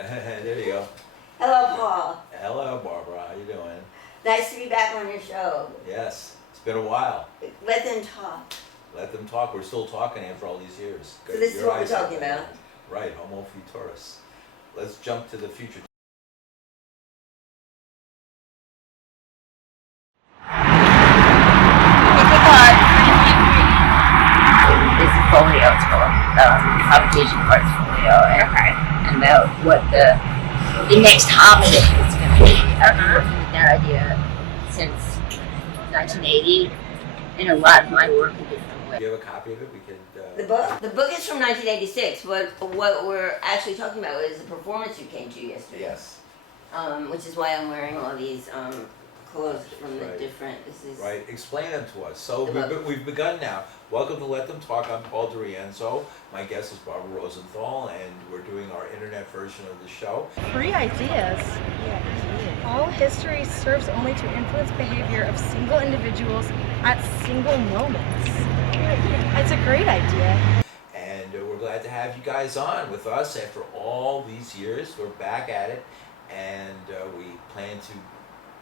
There you go. Hello, Paul. Hello, Barbara. How you doing? Nice to be back on your show. Yes, it's been a while. Let them talk. Let them talk. We're still talking after all these years. So this is Your what we're eyes are talking about. Right, Homo Futurus. Let's jump to the future. This folio, it's called PROVOCATIon CARDS folio, and about what the next hominid is going to be. I've been working with that idea since 1980 in a lot of my work in different ways. Do you have a copy of it? We could. The book is from 1986. What we're actually talking about is the performance you came to yesterday. Yes. Which is why I'm wearing all these clothes from the Right. different. This is Right, explain them to us. So The we've begun now. Welcome to Let Them Talk. I'm Paul DeRienzo. My guest is Barbara Rosenthal, and we're doing our internet version of the show. Free ideas. All history serves only to influence behavior of single individuals at single moments. It's a great idea. And we're glad to have you guys on with us after all these years. We're back at it, and we plan to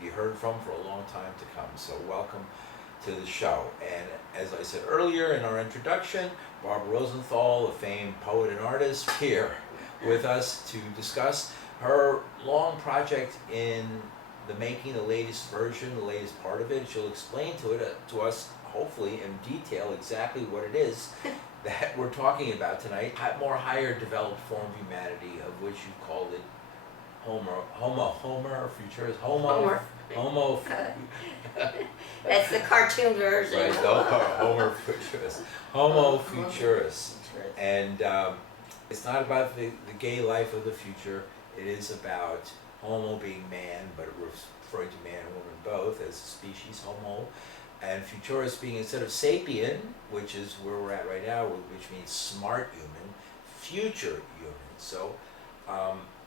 be heard from for a long time to come. So welcome to the show. And as I said earlier in our introduction, Barbara Rosenthal, a famed poet and artist, here with us to discuss her long project in the making, the latest version, the latest part of it. She'll explain to us, hopefully in detail, exactly what it is that we're talking about tonight. More higher developed form of humanity, of which you called it Homo Futurus. Homo. that's the cartoon version. Right, Homo Futurus. Homo Futurus. And it's not about the gay life of the future. It is about Homo being man, but referring to man and woman both as a species, Homo. And Futurus being, instead of sapien, which is where we're at right now, which means smart human, future human. So,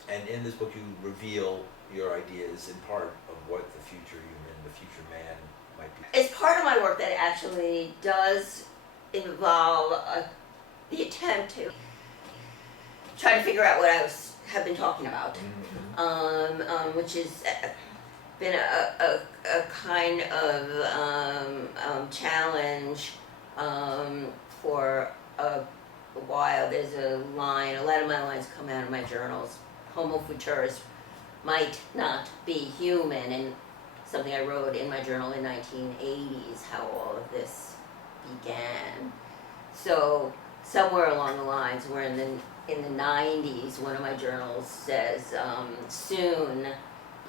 and in this book you reveal your ideas in part of what the future human, the future man might be. It's part of my work that actually does involve the attempt to try to figure out what I have been talking about, which has been a kind of challenge for a while. There's a line, a lot of my lines come out of my journals. Homo Futurus might not be human, and something I wrote in my journal in 1980s, how all of this began. So somewhere along the lines, we're in the 90s, one of my journals says, soon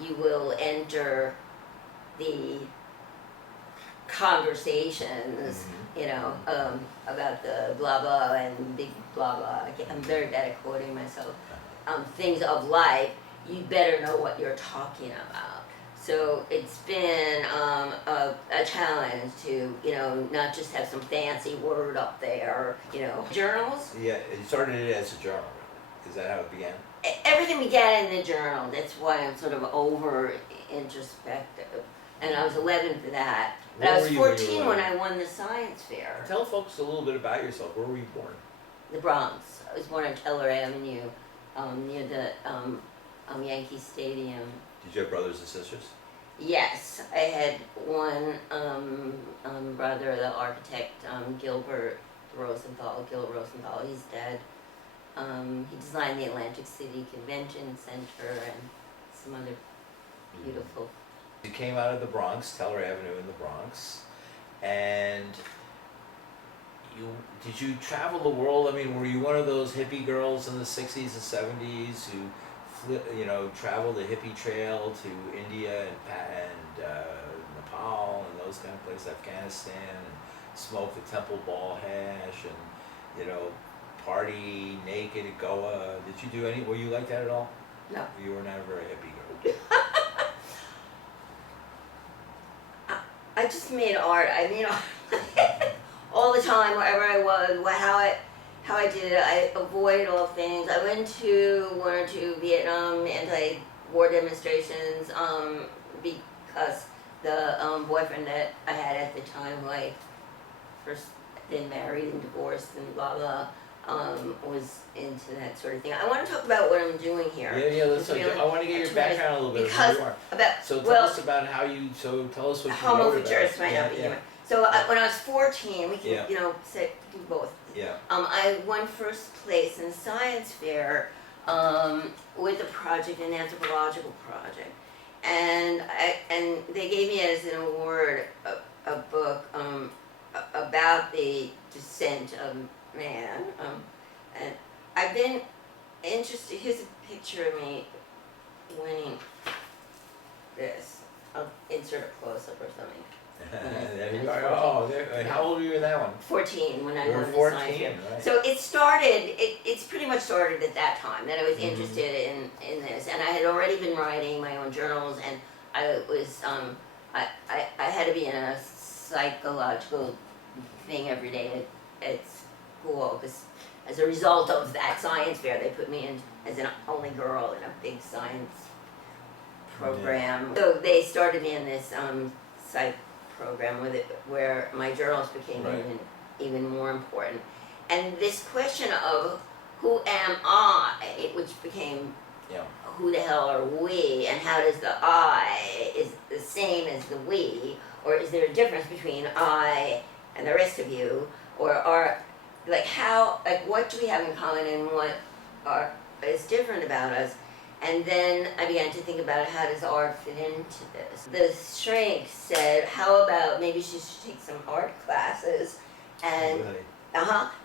you will enter the conversations, about the blah blah and big blah blah. I'm very bad at quoting myself. Things of life, you better know what you're talking about. So it's been a challenge to, not just have some fancy word up there, Journals? Yeah, you started it as a journal. Is that how it began? Everything began in the journal. That's why I'm sort of over introspective. And I was 11 for that. But I was 14 when I won the science fair. Tell folks a little bit about yourself. Where were you born? The Bronx. I was born on Teller Avenue, near the Yankee Stadium. Did you have brothers and sisters? Yes, I had one brother, the architect, Gil Rosenthal. He's dead. He designed the Atlantic City Convention Center and some other beautiful. You came out of the Bronx, Teller Avenue in the Bronx, and did you travel the world? I mean, were you one of those hippie girls in the 60s and 70s who traveled the hippie trail to India and Nepal and those kind of places, Afghanistan, and smoked the temple ball hash and, party naked at Goa? Did you do any, were you like that at all? No. You were never a hippie girl. I just made art. I made art all the time, wherever I was, how I did it. I avoided all things. I went to one or two Vietnam anti-war demonstrations because the boyfriend that I had at the time, who I first been married and divorced and blah blah, was into that sort of thing. I want to talk about what I'm doing here. Yeah, let's It's talk. really I want to get your tremendous background a little bit of because who you are. about So tell well, us about how you. So tell us what you Homo wrote Futurus about. might not be yeah. human. So when I was 14, we can Yeah. say do both. Yeah. I won first place in a science fair with a project, an anthropological project, and they gave me as an award a book about the descent of man, and I've been interested. Here's a picture of me winning this. I'll insert a close up or something. There you are. Oh, there, how old were you in that one? 14 when I You were won the 14, science fair. right. So it started, it's pretty much started at that time that I was interested in this. And I had already been writing my own journals, and I was, I had to be in a psychological thing every day at school, because as a result of that science fair, they put me in as an only girl in a big science program. So they started me in this psych program with it, where my journals became Right. even more important. And this question of who am I, which became Yeah. who the hell are we, and how does the I is the same as the we, or is there a difference between I and the rest of you, or are like how, like what do we have in common and what is different about us? And then I began to think about how does art fit into this. The shrink said, how about maybe she should take some art classes, and Really?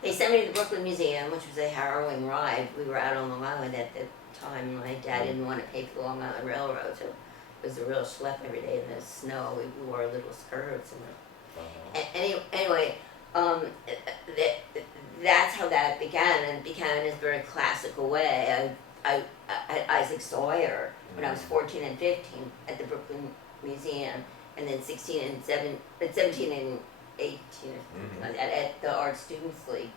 they sent me to the Brooklyn Museum, which was a harrowing ride. We were out on Long Island at the time. My dad didn't want to pay for the Long Island Railroad, so it was a real schlep every day in the snow. We wore little skirts and anyway, that's how that began, and it began in this very classical way. I Isaac Sawyer when I was 14 and 15 at the Brooklyn Museum, and then 17 and 18 or something like that at the Art Students League.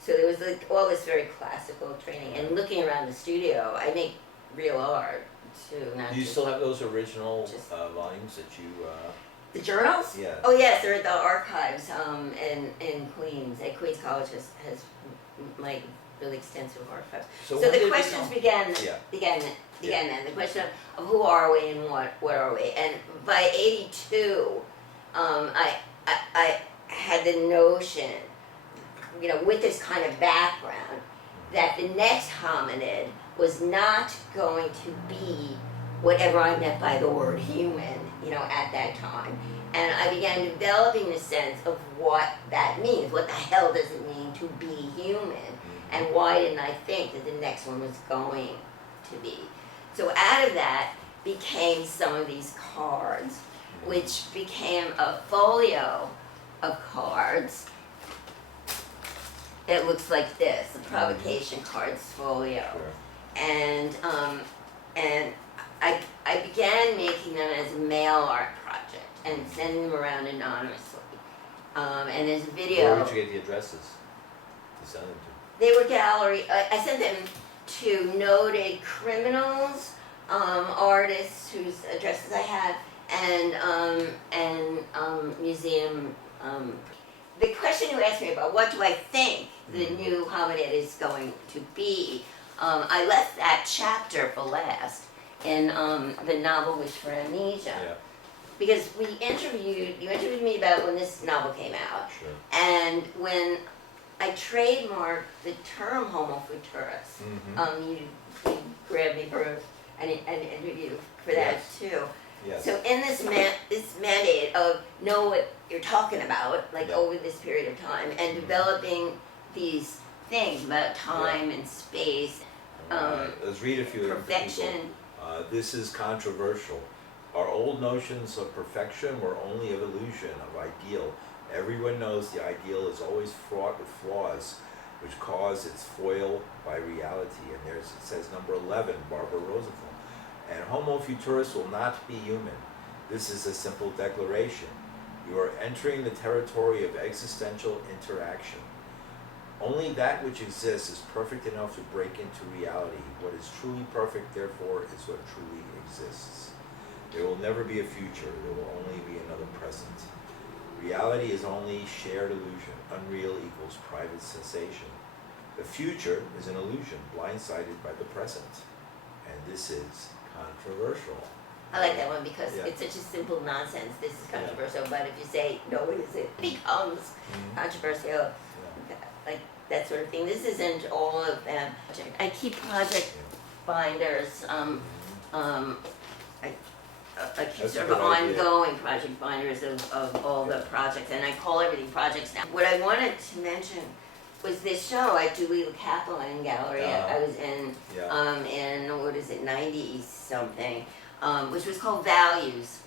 So there was like all this very classical training, and looking around the studio, I make real art too. Not Do you just still have those original just- volumes that you? the journals? Yeah. Oh yes, they're at the archives in Queens. At Queens College has like really extensive archives. So when did the it questions become- began Yeah. then. The question of who are we and what are we? And by 82, I had the notion, with this kind of background, that the next hominid was not going to be whatever I meant by the word human, at that time. And I began developing the sense of what that means. What the hell does it mean to be human? And why didn't I think that the next one was going to be? So out of that became some of these cards, which became a folio of cards. It looks like this, the provocation cards folio. Sure. And I began making them as a mail art project and sending them around anonymously. And there's a video. Where did you get the addresses to send them to? They were gallery. I sent them to noted criminals, artists whose addresses I have, and museum. The question you asked me about what do I think the new hominid is going to be, I left that chapter for last in the novel Wish for Amnesia. Yeah. Because you interviewed me about when this novel came out, Sure. and when I trademarked the term Homo Futurus. You grabbed me for an interview for that too. Yes. So in this mandate of know what you're talking about, like Yeah. over this period of time, and developing these things about time and space, Let's read a few of them for people. perfection. This is controversial. Our old notions of perfection were only of illusion, of ideal. Everyone knows the ideal is always fraught with flaws, which cause its foil by reality. And it says number 11, Barbara Rosenthal. And Homo Futurus will not be human. This is a simple declaration. You are entering the territory of existential interaction. Only that which exists is perfect enough to break into reality. What is truly perfect, therefore, is what truly exists. There will never be a future. There will only be another present. Reality is only shared illusion. Unreal equals private sensation. The future is an illusion, blindsided by the present. And this is controversial. I like that one because Yeah. it's such a simple nonsense. This is Yeah. controversial, but if you say no, it isn't, it becomes controversial. Yeah. Like that sort of thing. This isn't all of them. I keep project binders. I keep That's a sort of good idea. ongoing project binders of all the projects, and I call everything projects now. What I wanted to mention was this show at Julie Kaplan Gallery. I was in in what is it, 90 something, which was called Values,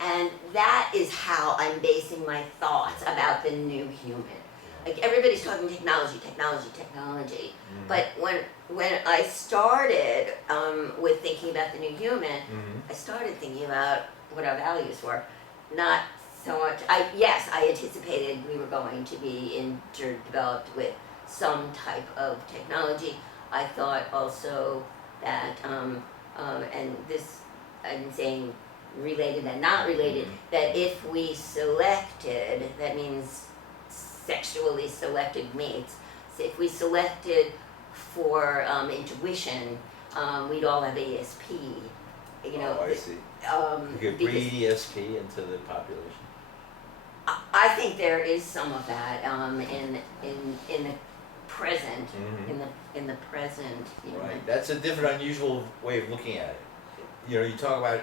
and that is how I'm basing my thoughts about the new human. Like everybody's talking technology, but when I started with thinking about the new human, I started thinking about what our values were, not so much. I anticipated we were going to be interdeveloped with some type of technology. I thought also that, and this I'm saying related and not related, that if we selected, that means sexually selected mates, so if we selected for intuition, we'd all have ASP. You know, I see. You could because breed ESP into the population. I think there is some of that in the present, in the present. You know. Right. That's a different, unusual way of looking at it. You know, you talk about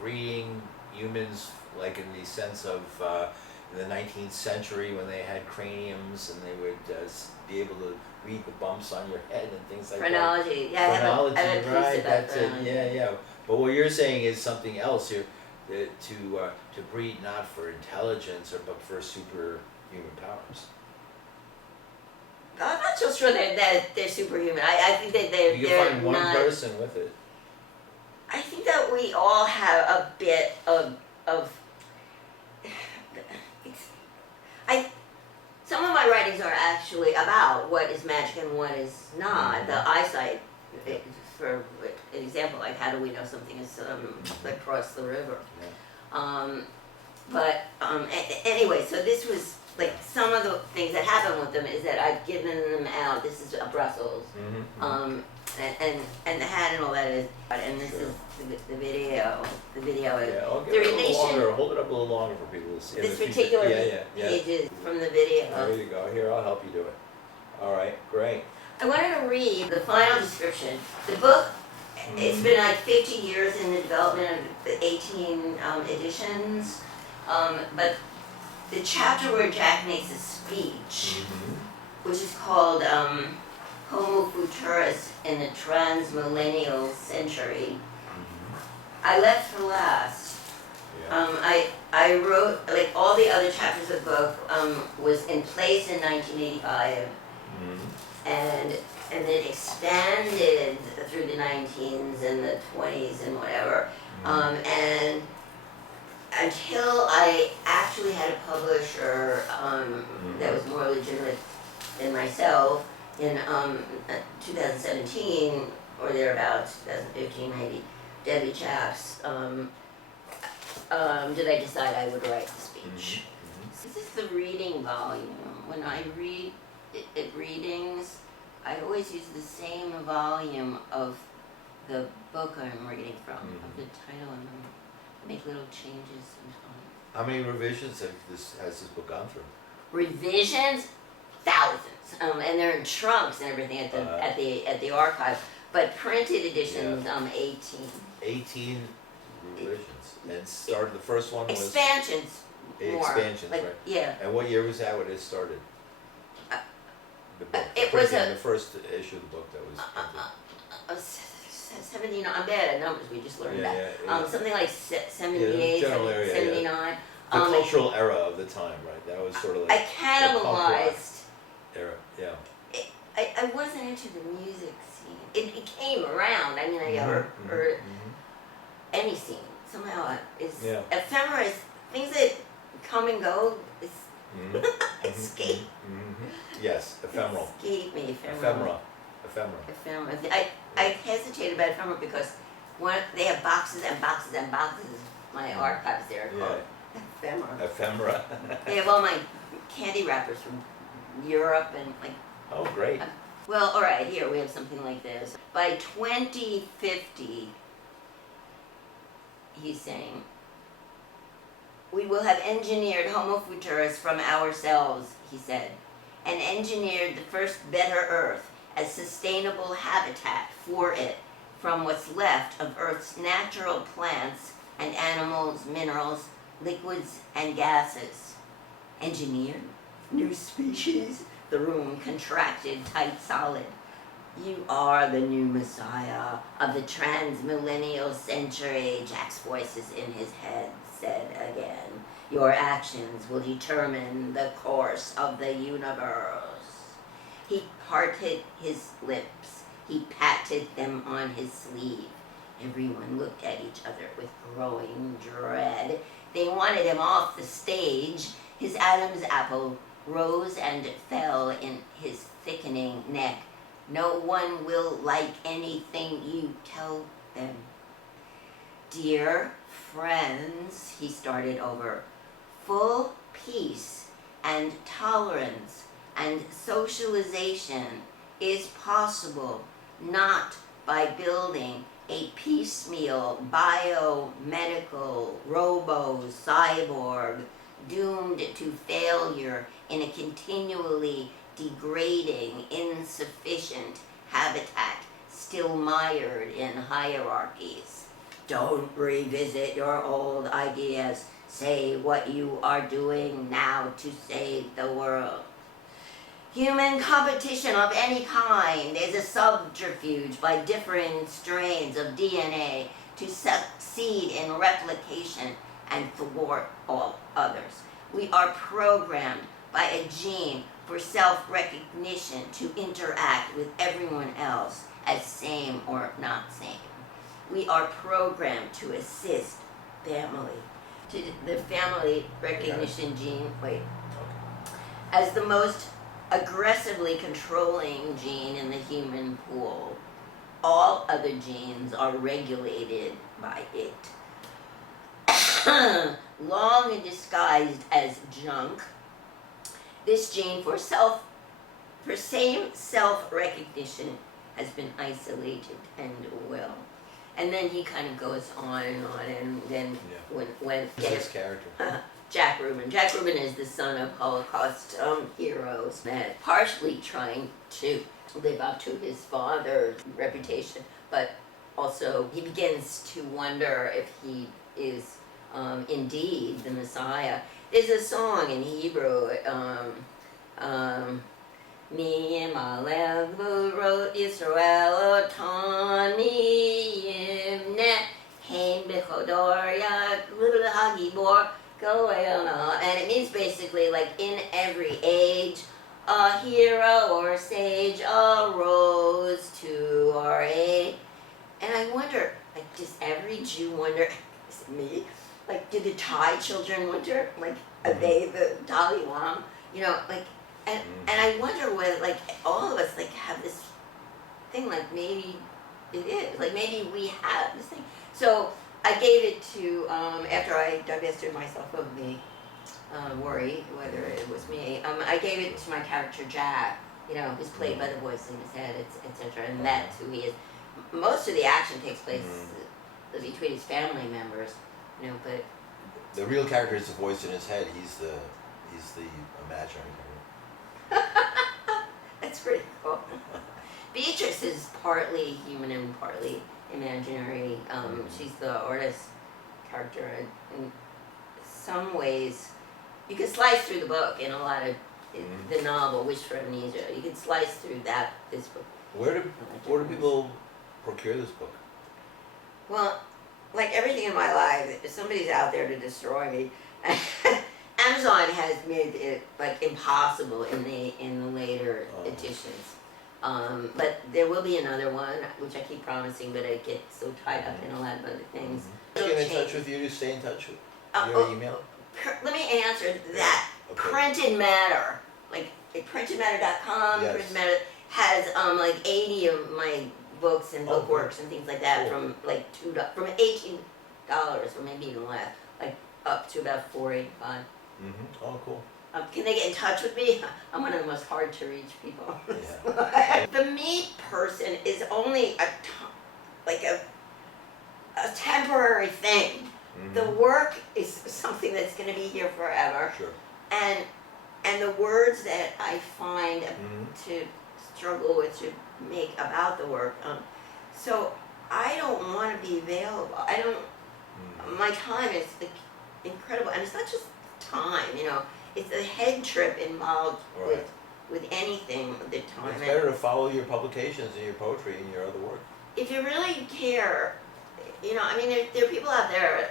breeding humans like in the sense of in the 19th century when they had craniums and they would be able to read the bumps on your head and things like Phrenology, that. yeah, Phrenology, I have a piece right? about That's it. phrenology. Yeah. But what you're saying is something else here, to breed not for intelligence but for superhuman powers. I'm not so sure that they're superhuman. I think that they're You can find one not. person with it. I think that we all have a bit of some of my writings are actually about what is magic and what is not. The eyesight, for example, like how do we know something is across the river? Anyway, so this was like some of the things that happen with them is that I've given them out. This is Brussels, and the hat and all that is, and this is the video. The video is I'll give the it a little relation. longer. Hold it up a little longer for people to see. in This the future. particular Yeah. pages from the video. There you go. Here, I'll help you do it. All right, great. I wanted to read the final description. The book, it's been like 50 years in the development of the 18 editions, but the chapter where Jack makes a speech, which is called Homo Futurus in the Trans-Millenial Century, I left for last. I wrote, like all the other chapters of the book was in place in 1985, and then expanded through the 19s and the 20s and whatever, and until I actually had a publisher that was more legitimate than myself in 2017 or thereabouts, 2015 maybe, Debbie Chaps, did I decide I would write the speech. This is the reading volume. When I read at readings, I always use the same volume of the book I'm reading from, of the title, and make little changes sometimes. How many revisions has this book gone through? Revisions, thousands, and they're in trunks and everything at the archive. But printed editions, 18. 18 revisions. And started. The first one was Expansions. More. expansions, Like, right? Yeah. And what year was that when it started? The book. It was the first issue of the book that was printed. 79. I'm bad at numbers. We just learned that. Yeah. Something like 78, general area, 79. The cultural era of the time, right? That was sort of like I cannibalized. era. Yeah. I wasn't into the music scene. It came around. I mean, I heard any scene. Somehow it's ephemeris. Things that come and go escape. Yes, ephemeral. Escape me, Ephemera. I hesitated about ephemera because they have boxes and boxes and boxes. My archives there are called ephemera. Ephemera. They have all my candy wrappers from Europe and like. Oh, great. Well, all right, here we have something like this. By 2050, he's saying, we will have engineered Homo Futurus from ourselves, he said, and engineered the first better Earth as sustainable habitat for it from what's left of Earth's natural plants and animals, minerals, liquids, and gases. Engineered? New species? The room contracted tight solid. You are the new Messiah of the Trans-Millenial Century, Jack's voice is in his head, said again. Your actions will determine the course of the universe. He parted his lips. He patted them on his sleeve. Everyone looked at each other with growing dread. They wanted him off the stage. His Adam's apple rose and fell in his thickening neck. No one will like anything you tell them. Dear friends, he started over, full peace and tolerance and socialization is possible not by building a piecemeal biomedical robo-cyborg doomed to failure in a continually degrading, insufficient habitat still mired in hierarchies. Don't revisit your old ideas. Say what you are doing now to save the world. Human competition of any kind is a subterfuge by differing strains of DNA to succeed in replication and thwart all others. We are programmed by a gene for self-recognition to interact with everyone else as same or not same. We are programmed to assist family, to the family recognition gene, as the most aggressively controlling gene in the human pool. All other genes are regulated by it. Long disguised as junk, this gene for same self-recognition has been isolated and well. And then he kind of goes on, and then when Who's this character? Jack Rubin. Jack Rubin is the son of Holocaust heroes, that partially trying to live up to his father's reputation, but also he begins to wonder if he is indeed the Messiah. There's a song in Hebrew, Mi Malel wrote Israel Otani Yimne Hain Bechodor Yak Hagibor Go on. And it means basically like in every age, a hero or sage arose to our aid. And I wonder, like, does every Jew wonder, is it me? Like, do the Thai children wonder? Like, are they the Dalai Lama? You know, like, and I wonder whether, like, all of us, like, have this thing, like, maybe it is. Like, maybe we have this thing. So I gave it to, after I divested myself of the worry, whether it was me, I gave it to my character Jack, you know, who's played by the voice in his head, etc. And that's who he is. Most of the action takes place between his family members, you know, but the real character is the voice in his head. He's the imaginary character. That's pretty cool. Beatrix is partly human and partly imaginary. She's the artist character. In some ways, you can slice through the book in a lot of the novel Wish for Amnesia. You can slice through this book. Where do people procure this book? Well, like everything in my life, if somebody's out there to destroy me, Amazon has made it like impossible in the later editions. But there will be another one, which I keep promising, but I get so tied up in a lot of other things. Get in touch with you to stay in touch with your email. Let me answer that. Okay. Printed matter, like printedmatter.com. Yes. Printed matter has like 80 of my books and bookworks and things like that, from like from $18 or maybe even less, like up to about $4.85. Oh, cool. Can they get in touch with me? I'm one of the most hard to reach people. Yeah. The me person is only like a temporary thing. Mhm. The work is something that's going to be here forever. Sure. And the words that I find Mhm. to struggle with to make about the work. So I don't want to be available. I don't. Mhm. My time is incredible, and it's not just time. You know, it's a head trip involved Right. with anything. The time. It's better to follow your publications and your poetry and your other work. If you really care, you know, I mean, there are people out there,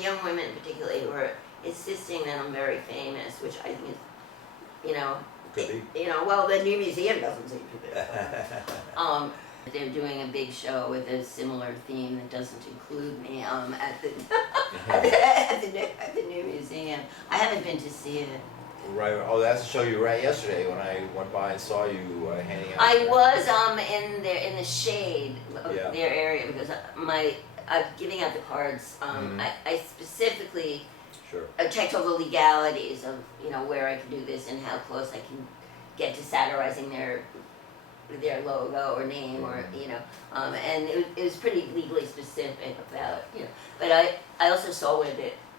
young women particularly, who are insisting that I'm very famous, which I think is, you know, Could be. you know, well, the new museum doesn't seem to be. They're doing a big show with a similar theme that doesn't include me at the at the new museum. I haven't been to see it. Right. Oh, that's the show you were at yesterday when I went by and saw you handing out. I was in the shade of Yeah. their area because I'm giving out the cards. Mhm. I specifically Sure. checked all the legalities of, you know, where I can do this and how close I can get to satirizing their logo or name or, you know, and it was pretty legally specific about, you know, but I also saw where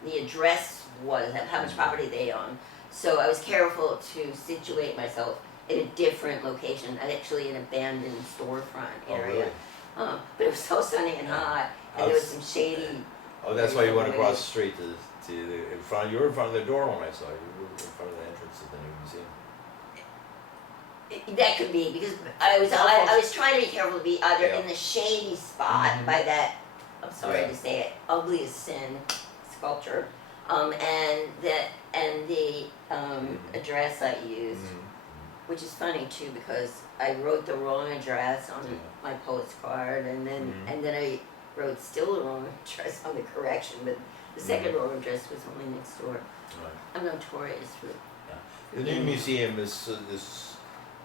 the address was, how much property they own, so I was careful to situate myself in a different location, actually an abandoned storefront area. Oh, really? But it was so sunny and hot, and there was some shady. Oh, that's why you went across the street to the in front. You were in front of the door when I saw you. You were in front of the entrance of the new museum. That could be because I was trying to be careful to be either Yeah. in the shady spot Mhm. by that, I'm sorry Yeah. to say it, ugly as sin sculpture, and the address I used, Mhm. which is funny too because I wrote the wrong address on Yeah. my postcard and then Mhm. I wrote still the wrong address on the correction, but the second wrong address was only next door. Right. I'm notorious for. The new museum is this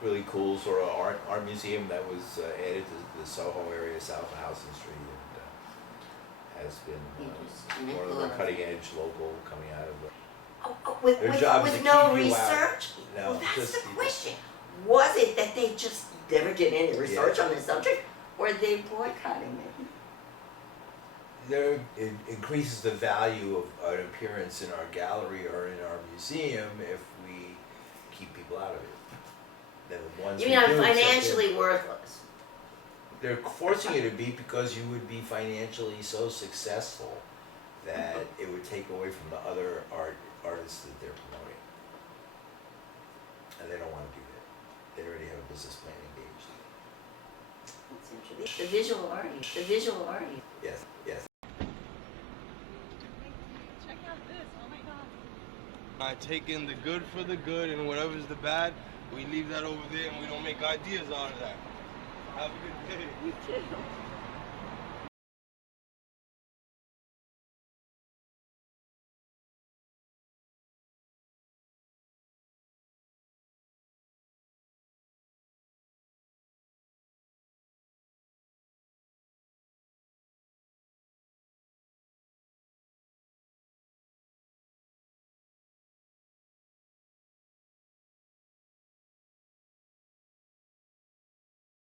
really cool sort of art museum that was added to the Soho area south of Houston Street and has been one of the cutting edge local coming out of With Their job is to no keep you out. research? No, Well, that's just the keep it. question. Was it that they just never did any research on the subject, or they boycotting it? There it increases the value of an appearance in our gallery or in our museum if we keep people out of it. Then the ones You who mean I'm do accept it, financially worthless? they're forcing you to be because you would be financially so successful that it would take away from the other artists that they're promoting. And they don't want to do that. They already have a business plan engaged. That's interesting. The visual art. Yes, yes. I take in the good for the good, and whatever's the bad, we leave that over there, and we don't make ideas out of that. Have a good day. You too.